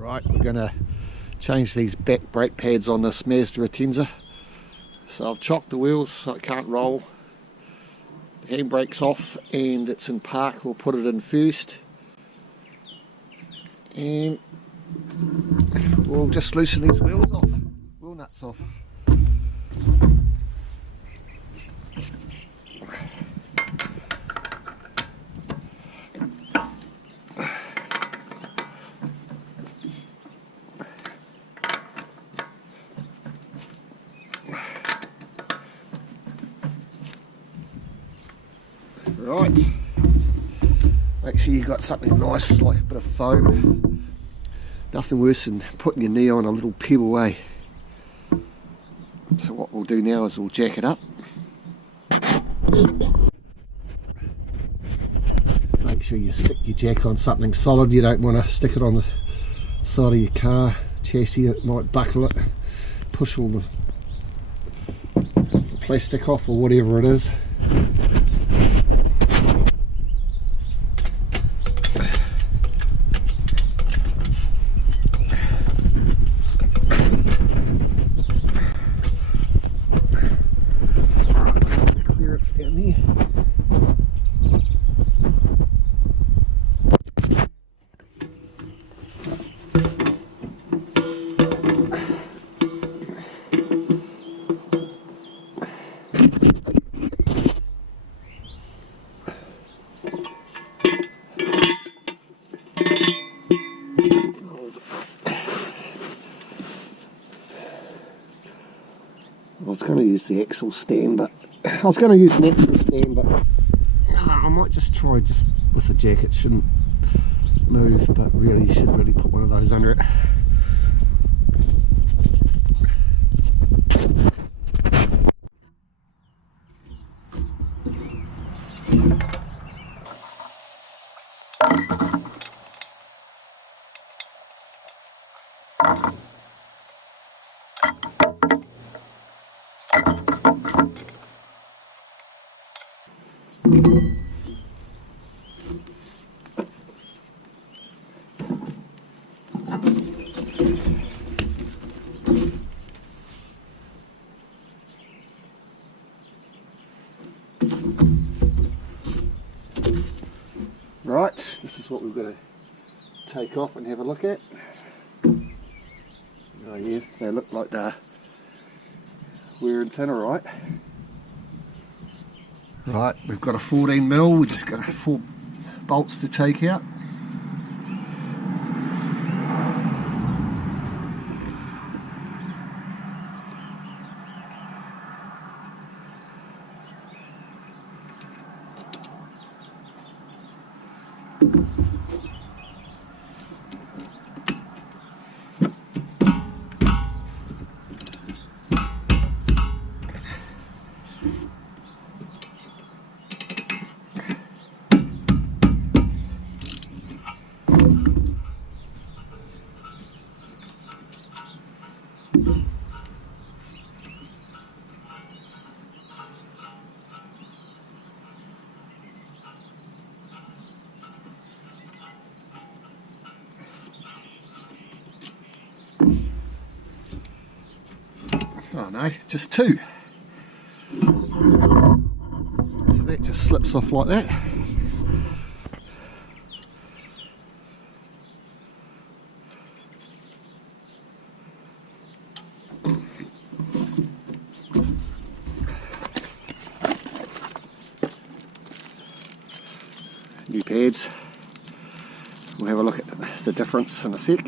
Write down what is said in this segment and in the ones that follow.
Right, we're going to change these back brake pads on this Mazda Atenza. So I've chocked the wheels so it can't roll. The handbrake's off and it's in park. We'll put it in first. And we'll just loosen these wheels off, wheel nuts off. Right, make sure you've got something nice like a bit of foam. Nothing worse than putting your knee on a little pebble, eh? So what we'll do now is we'll jack it up. Make sure you stick your jack on something solid. You don't want to stick it on the side of your car chassis. It might buckle it, push all the plastic off or whatever it is. Down there. I was going to use the axle stand, but I might just try just with the jack. It shouldn't move, but really you should really put one of those under it. Right, this is what we've got to take off and have a look at. Oh yeah, they look like they're wearing thin, alright. Right, we've got a 14mm, we've just got 4 bolts to take out. Oh no, just 2. So that just slips off like that. New pads. We'll have a look at the difference in a sec.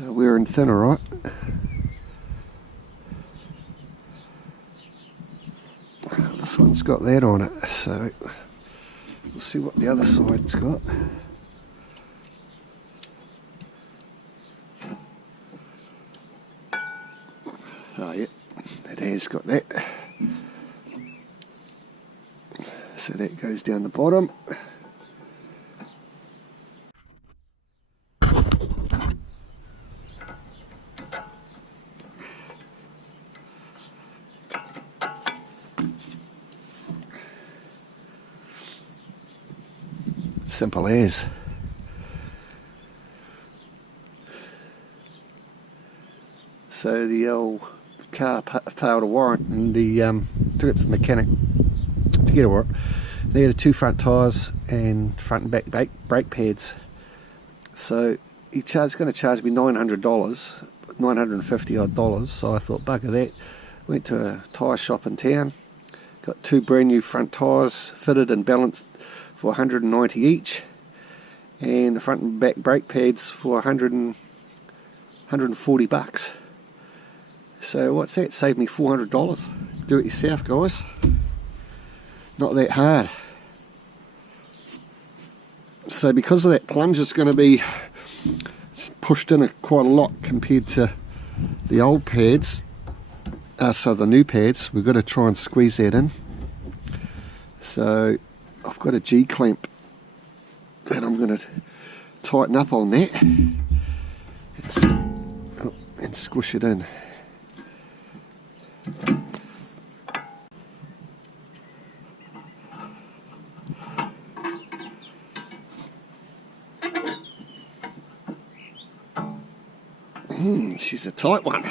Wearing thin, alright. This one's got that on it, so we'll see what the other side's got. Oh yeah, it has got that. So that goes down the bottom. Simple as. So the old car failed a warrant, and the took it to the mechanic to get a warrant. They had 2 front tyres and front and back brake pads. So he's going to charge me $900, $950 odd. So I thought, bugger that. Went to a tyre shop in town, got 2 brand new front tyres fitted and balanced for $190 each, and the front and back brake pads for $140. So what's that? Saved me $400. Do it yourself, guys. Not that hard. So because of that, plunge is going to be pushed in quite a lot compared to the old pads. So the new pads, we've got to try and squeeze that in. So I've got a G-clamp that I'm going to tighten up on that and squish it in. She's a tight one.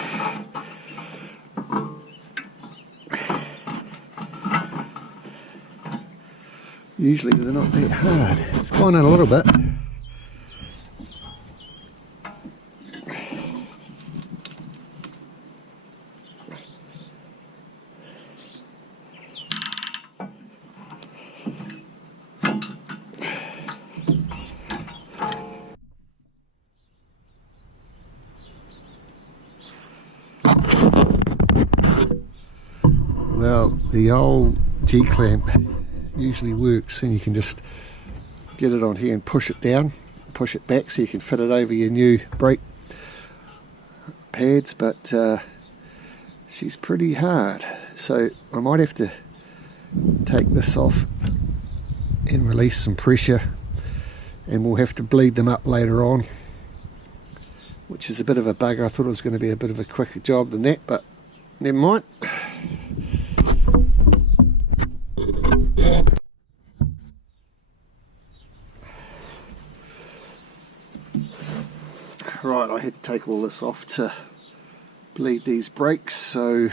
Usually they're not that hard. It's gone in a little bit. Well, the old G-clamp usually works, and you can just get it on here and push it down, push it back so you can fit it over your new brake pads, but she's pretty hard, so I might have to take this off and release some pressure, and we'll have to bleed them up later on, which is a bit of a bugger. I thought it was going to be a bit of a quicker job than that, but never mind. Right, I had to take all this off to bleed these brakes, so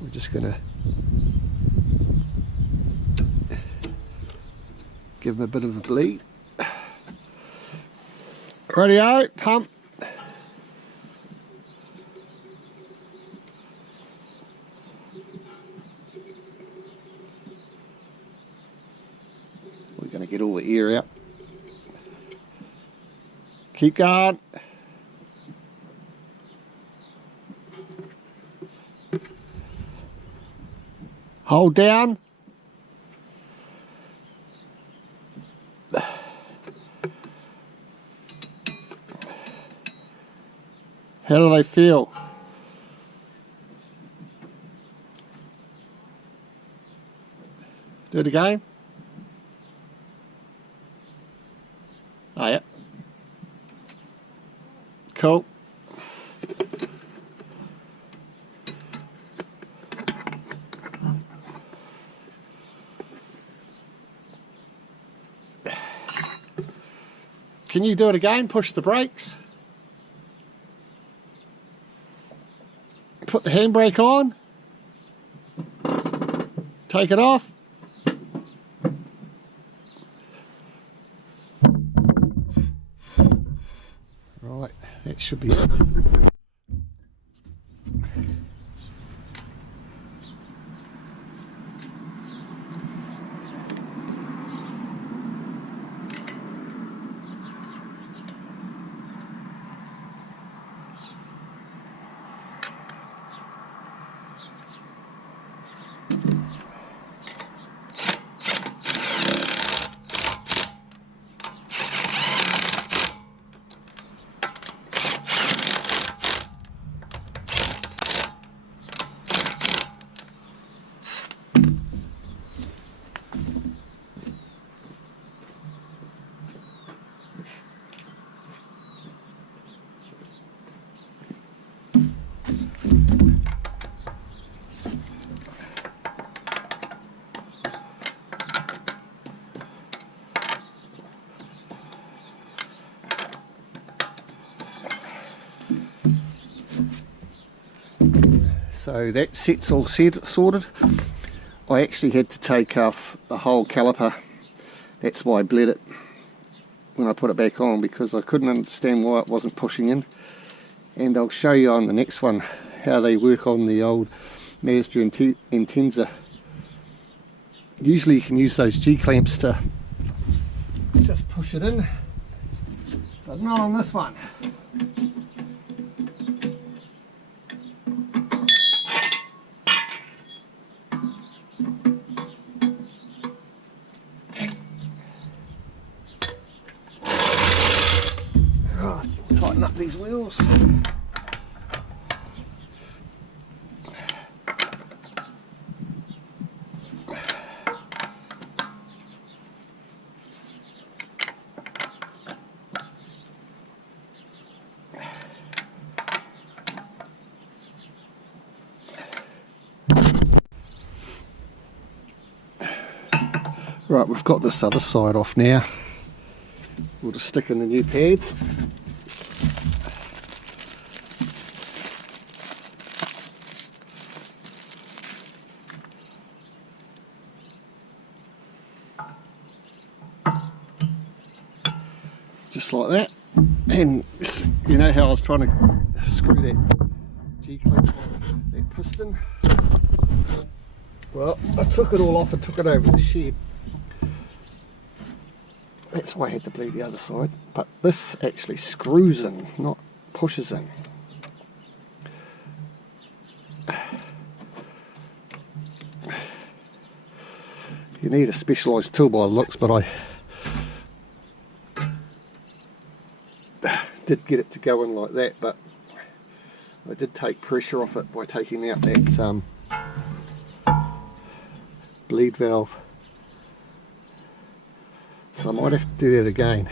we're just going to give them a bit of a bleed. Radio, pump. We're going to get all the air out. Keep going. Hold down. How do they feel? Do it again. Oh, yeah. Cool. Can you do it again? Push the brakes. Put the handbrake on. Take it off. Right, that should be it. So that set's all sorted. I actually had to take off the whole caliper. That's why I bled it when I put it back on, because I couldn't understand why it wasn't pushing in. And I'll show you on the next one how they work on the old Mazda Atenza. Usually you can use those G-clamps to just push it in, but not on this one. Right, tighten up these wheels. Right, we've got this other side off now. We'll just stick in the new pads. Just like that. And you know how I was trying to screw that G-clamp on that piston? Well, I took it all off and took it over to the shed. That's why I had to bleed the other side, but this actually screws in, not pushes in. You need a specialised tool by the looks, but I did get it to go in like that, but I did take pressure off it by taking out that bleed valve. So I might have to do that again.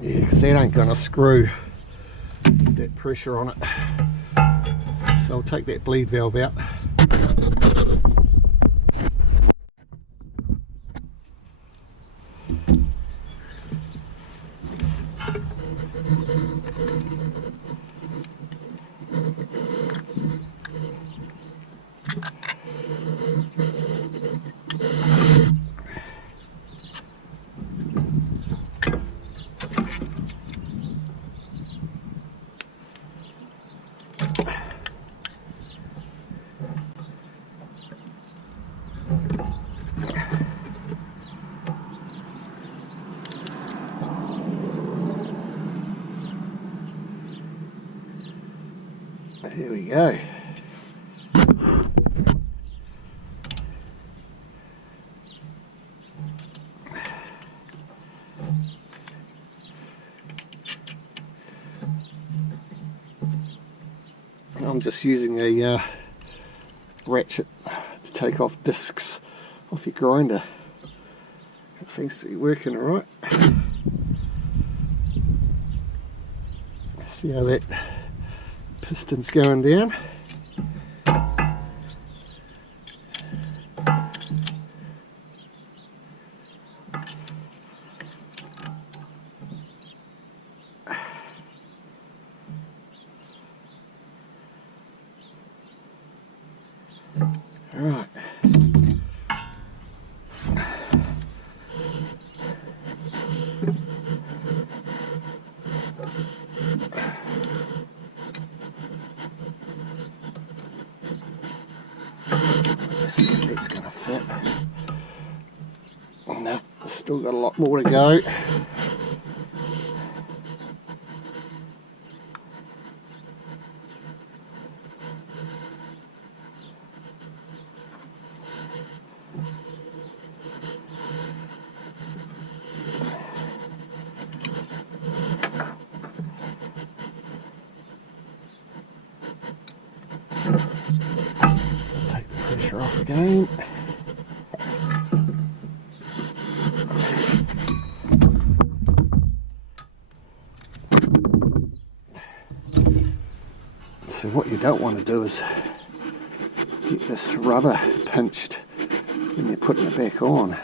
Yeah, because that ain't going to screw that pressure on it. So I'll take that bleed valve out. There we go. I'm just using a ratchet to take off discs off your grinder. It seems to be working alright. See how that piston's going down. Alright. Just see if it's going to fit. No, still got a lot more to go. Take the pressure off again. So what you don't want to do is get this rubber pinched when you're putting it back on.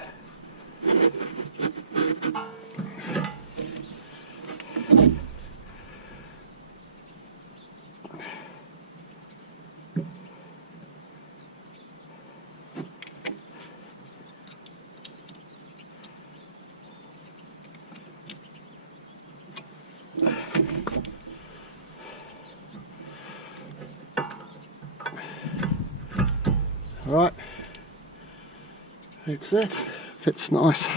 Right, that's it, fits nice.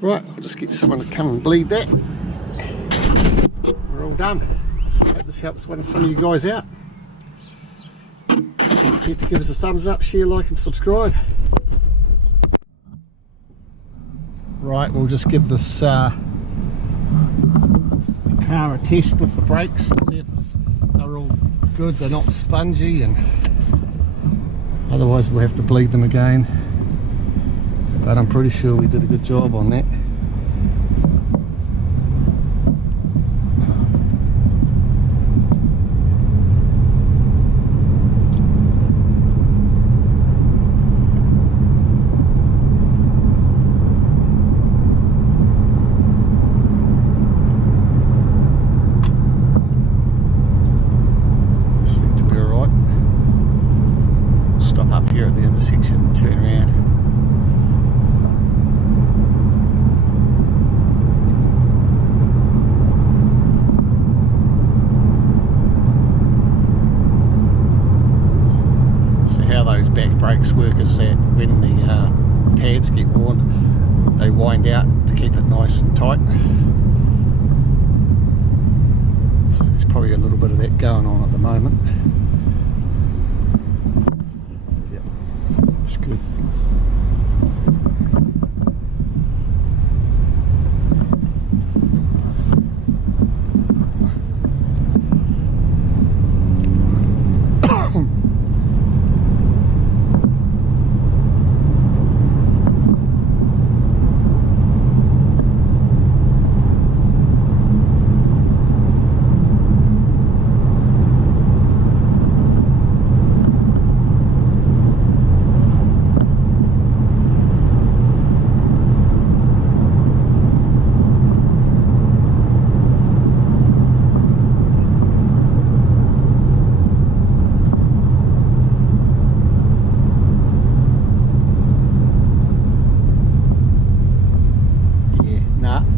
Right, I'll just get someone to come and bleed that. We're all done. Hope this helps one of some of you guys out. Don't forget to give us a thumbs up, share, like and subscribe. Right, we'll just give this car a test with the brakes and see if they're all good, they're not spongy, and otherwise we'll have to bleed them again. But I'm pretty sure we did a good job on that. Seems to be alright. Stop up here at the intersection and turn around. Those back brakes work is that when the pads get worn, they wind out to keep it nice and tight. So there's probably a little bit of that going on at the moment. Yep, it's good.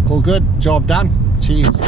All good, job done. Cheers.